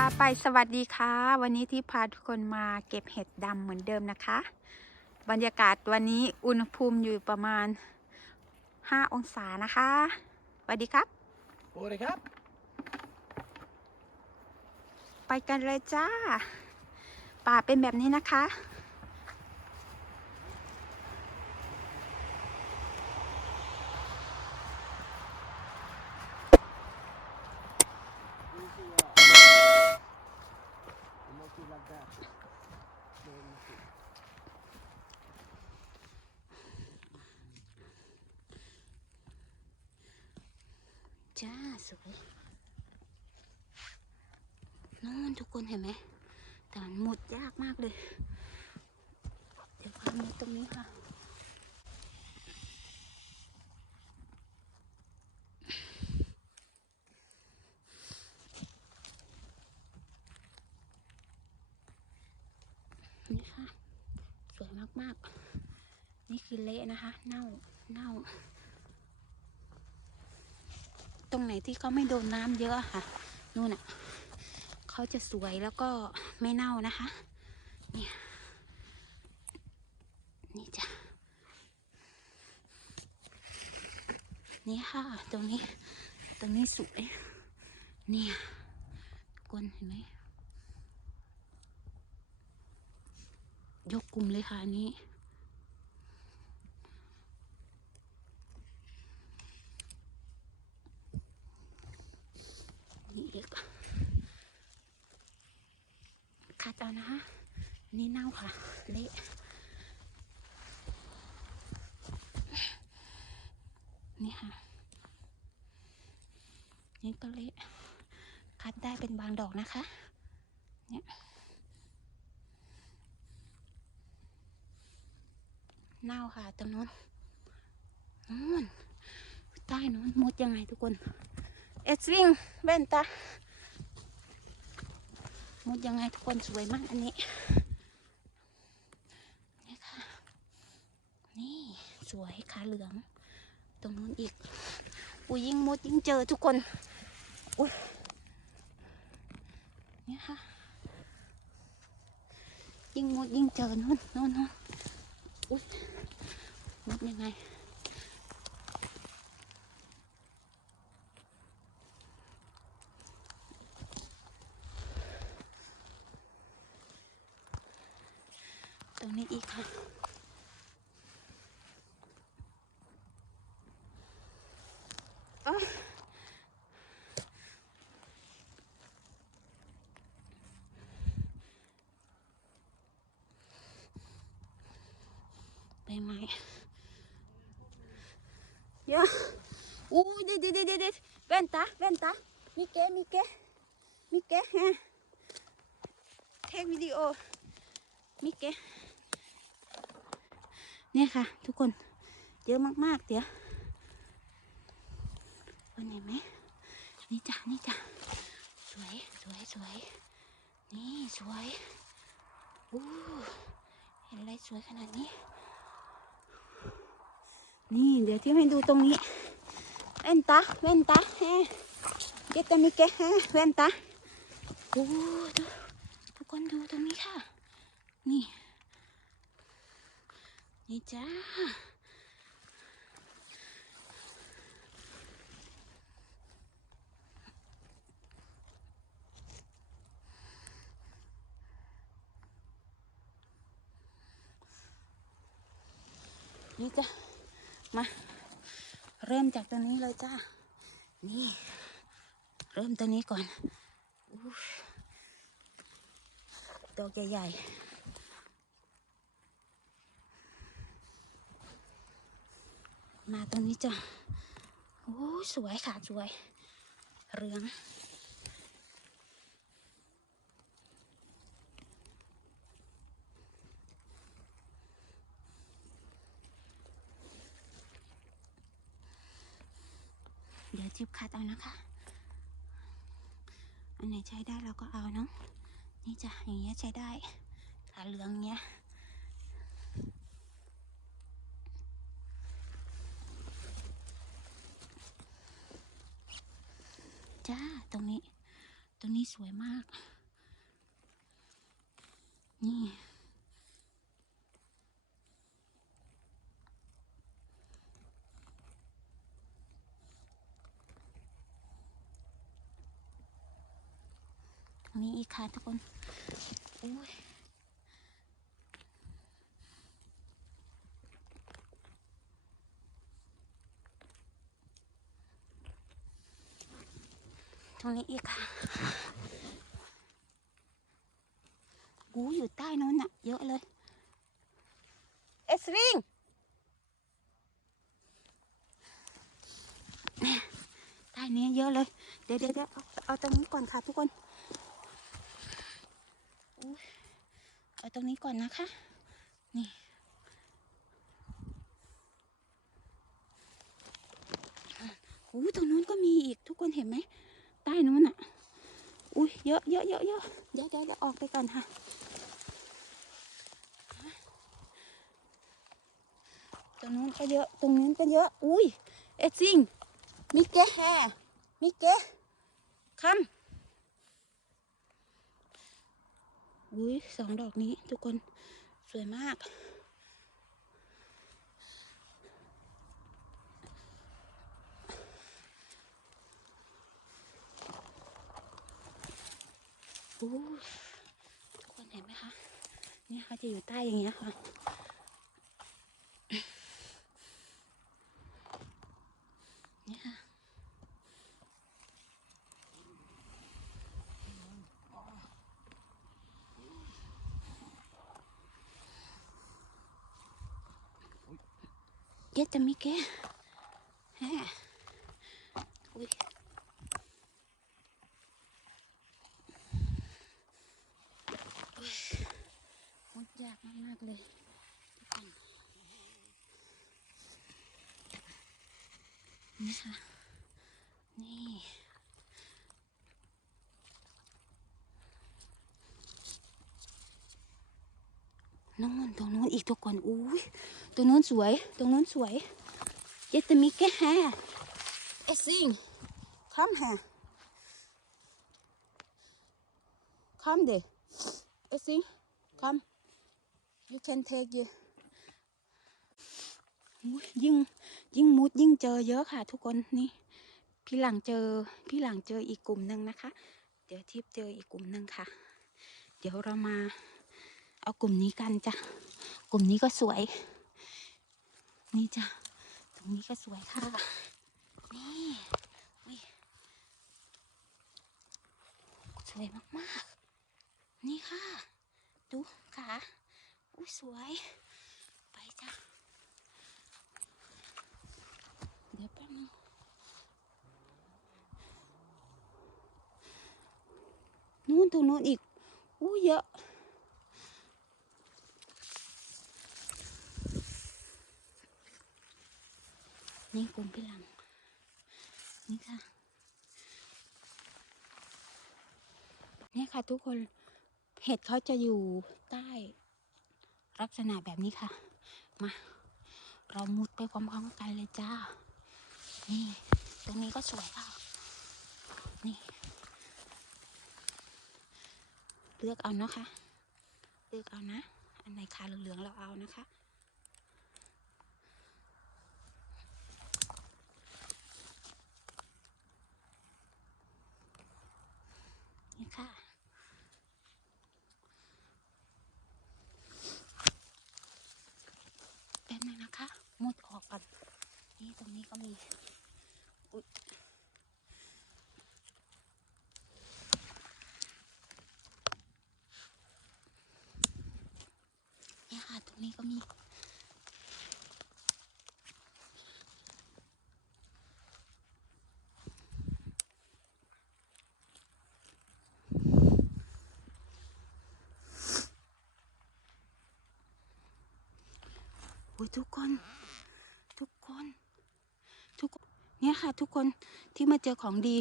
ายสวัสดีค่ะ วันนี้ที่พาทุกคนมาเก็บเห็ดดำเหมือนเดิมนะคะ บรรยากาศวันนี้อุณหภูมิอยู่ประมาณ 5 องศานะคะสวัสดีครับสวัสดีครับ ไปกันเลยจ้า ป่าเป็นแบบนี้นะคะ จ้าสวยนู่นทุกคนเห็นไหมแต่มันหมดยากมากเลย เดี๋ยวพามาตรงนี้ค่ะนี่ค่ะ สวยมากๆ นี่คือเละนะคะ เน่า เน่า ตรงไหนที่เขาไม่โดนน้ำเยอะค่ะนู่นอะเขาจะสวยแล้วก็ไม่เน่านะคะเนี่ยนี่จ้ะนี่ค่ะ ตรงนี้ ตรงนี้สวยเนี่ยทุกนเห็นไหมยกกลุ่มเลยค่ะอัน นี้อีกคัดเอานะคะนนี่เน่าค่ะเละนี่ค่ะ นี่ก็เละคัดได้เป็นบางดอกนะคะ เนี่ยเน่าค่ะตรงนู้นนู้นใต้นู้นมุดยังไงทุกคน เอสวิงเวนตามุดยังไงทุกคนสวยมากอันนี้นี่ค่ะนี่สวยขาเหลือง ตรงนู้นอีกอุ้ยยิ่งมุดยิ่งเจอทุกคนอุ้ยนี่ค่ะยิ่งมุดยิ่งเจอนู้นนู้นนู้นอุ้ยมุดยังไง ตรงนี้อีกค่ะ อ๊ะ ใบไม้เยอะอู้ยเด็ดเด็ดเด็ดเด็ดเวนตาเวนตามีเกมีเกมีเกฮะเทควิดีโอมิเกเนี่ยค่ะ ทุกคนเยอะมากๆ เดี๋ยววันเห็นไหมนี่จ้ะนี่จ้ะสวยสวยสวยนี่สวยอู้เห็นอะไรสวยขนาดนี้ นี่เดี๋ยวที่ให้ดูตรงนี้เว้นตาเว้นตาเฮ้เกตมิเกเฮ้เว้นตาอู้ดูทุกคนดูตรงนี้ค่ะ นี่ นี่จ้า นี่จ้ะ มา เริ่มจากตัวนี้เลยจ้า นี่ เริ่มตัวนี้ก่อนอดอกใหญ่ๆ มาตรงนี้จ้ะโอ้สวยค่ะ สวย เรือง เดี๋ยว จิบคัดเอานะคะ อันไหนใช้ได้เราก็เอาเนาะนี่จ้ะอย่างเงี้ยใช้ได้ขาเหลืองเงี้ยจ้าตรงนี้ ตรงนี้สวยมาก นี่ ตรงนี้อีกค่ะทุกคนโอ้ยตรงนี้อีกค่ะกูอยู่ใต้นู้นน่ะเยอะเลย เอสริงใต้นี้เยอะเลย เดี๋ยวเดี๋ยวเดี๋ยวเอาเอาตรงนี้ก่อนค่ะทุกคนอุ๊ย เอาตรงนี้ก่อนนะคะ นี่ อู้ตรงนู้นก็มีอีกทุกคนเห็นไหม ใต้นู้นอะ อุ้ยเยอะเยอะเยอะเยอะเดี๋ยวเดี๋ยวออกไปก่อนค่ะตรงนู้นก็เยอะ ตรงนู้นก็เยอะ อุ้ย เอดซิงมิเกะแฮมิเกะคำ อุ้ยสองดอกนี้ทุกคนสวยมาก อู้ทุกคนเห็นไหมคะเนี่ยเขาจะอยู่ใต้อย่างเงี้ยค่ะ เนี่ยค่ะ เกตจะมีเกะแฮะอุ้ยอุ๊ยมุดยากมากๆเลยนี่ค่ะ นี่นู่นตรงนู้นอีกทุกคน อุ้ย รงนู้นสวย ตรงนู้นสวยเจตมีแค่แฮเอซิงคอมแฮคอมเดเอซิงคอม you can take you อุ๊ยยิ่งยิ่งมุดยิ่งเจอเยอะค่ะทุกคนนี่พี่หลังเจอพี่หลังเจออีกกลุ่มหนึ่งนะคะ เดี๋ยวทิพย์เจออีกกลุ่มหนึ่งค่ะ เดี๋ยวเรามาเอากลุ่มนี้กันจ้ะกลุ่มนี้ก็สวย นี่จ้ะ ตรงนี้ก็สวยค่ะ นี่อุ๊ยสวยมากๆ นี่ค่ะ ดูค่ะอุ้ยสวย ไปจ้ะ เดี๋ยวแป๊บนึงนู่นตรงนู้นอีกอู้เยอะ นี่กลุ่มพี่หลัง นี่ค่ะ นี่ค่ะทุกคนเห็ดเขาจะอยู่ใต้ลักษณะแบบนี้ค่ะ มา เรามุดไปพร้อมๆกันเลยจ้า นี่ ตรงนี้ก็สวยค่ะ นี่ เลือกเอานะคะ เลือกเอานะ อันไหนขาเหลืองๆเราเอานะคะ นี่ค่ะ แป๊บนึงนะคะ มุดออกก่อน นี่ตรงนี้ก็มี อุ๊ยเนี่ยค่ะ ตรงนี้ก็มี โอ้ยทุกคน ทุกคน ทุกคนเนี่ยค่ะ ทุกคนที่มาเจอของดี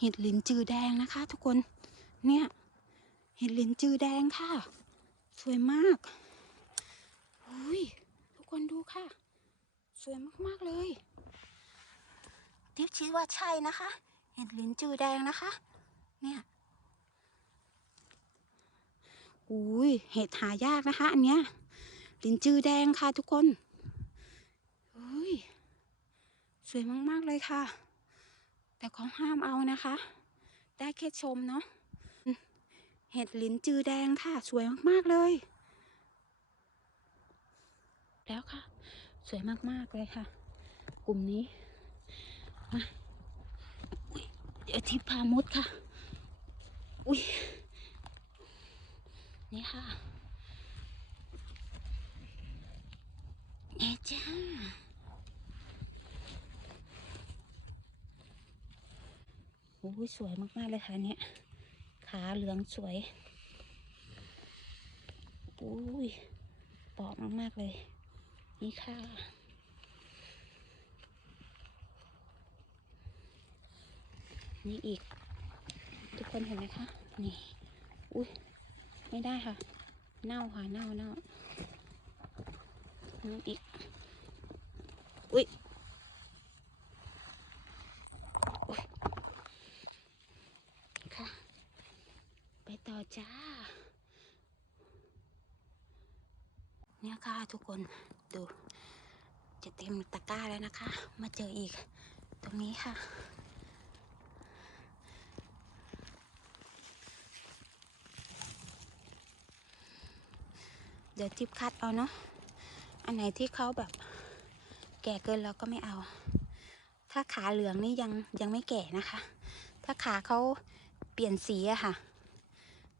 เห็ดลินจือแดงนะคะ ทุกคนเนี่ย เห็ดลินจือแดงค่ะ สวยมากอุ้ยทุกคนดูค่ะ สวยมากๆเลยทิพย์ชี้ว่าใช่นะคะ เห็ดลินจือแดงนะคะ เนี่ยอุ้ยเห็ดหายากนะคะ อันเนี้ย ลินจือแดงค่ะทุกคนอุ้ยสวยมากๆเลยค่ะ แต่เขาห้ามเอานะคะ ได้แค่ชมเนาะเห็ดลินจือแดงค่ะ สวยมากๆเลย แล้วค่ะ สวยมากๆเลยค่ะ กลุ่มนี้มาเดี๋ยวทิพพามดค่ะ อุ้ยนี่ค่ะ นี่จ้า โอ้ยสวยมาก ๆ เลยค่ะเนี่ย ขาเหลืองสวยอุ้ยปอกมาก ๆ เลย นี่ค่ะ นี่อีก ทุกคนเห็นไหมคะ นี่ อุ้ยไม่ได้ค่ะ เน่าค่ะ เน่าเน่า นี่อีก อุ้ยอุ๊ยค่ะ ไปต่อจ้า เนี่ยค่ะทุกคน ดู จะเต็มตะกร้าแล้วนะคะ มาเจออีก ตรงนี้ค่ะเดี๋ยวทิปคัดเอาเนาะ อันไหนที่เขาแบบแก่เกินเราก็ไม่เอา ถ้าขาเหลืองนี่ยังยังไม่แก่นะคะ ถ้าขาเขาเปลี่ยนสีอะค่ะ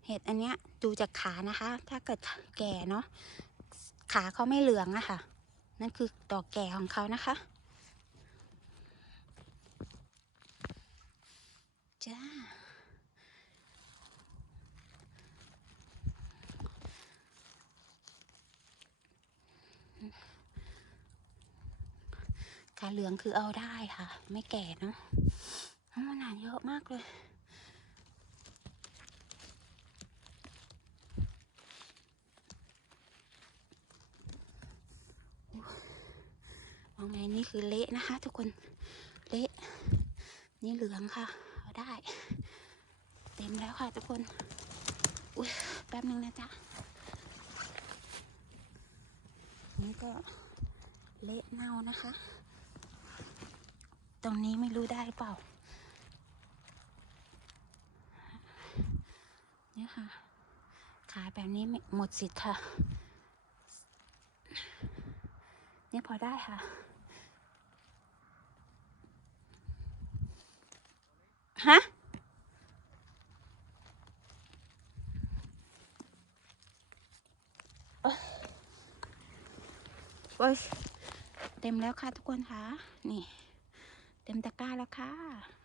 เห็ดอันเนี้ยดูจากขานะคะ ถ้าเกิดแก่เนาะขาเขาไม่เหลืองอะค่ะ นั่นคือดอกแก่ของเขานะคะ จ้า ขาเหลืองคือเอาได้ค่ะ ไม่แก่เนาะโอ้หนาเยอะมากเลยมองไงนี่คือเละนะคะ ทุกคนเละนี่เหลืองค่ะ เอาได้ เต็มแล้วค่ะ ทุกคน อุ้ยแป๊บนึงนะจ๊ะนี่ก็เละเน่านะคะ ตรงนี้ไม่รู้ได้เปล่า เนี่ยค่ะ ขายแบบนี้หมดสิทธิ์ค่ะ เนี่ยพอได้ค่ะ ฮะโอ้ยเต็มแล้วค่ะทุกคนคะนี่ เต็มตะกร้าแล้วค่ะ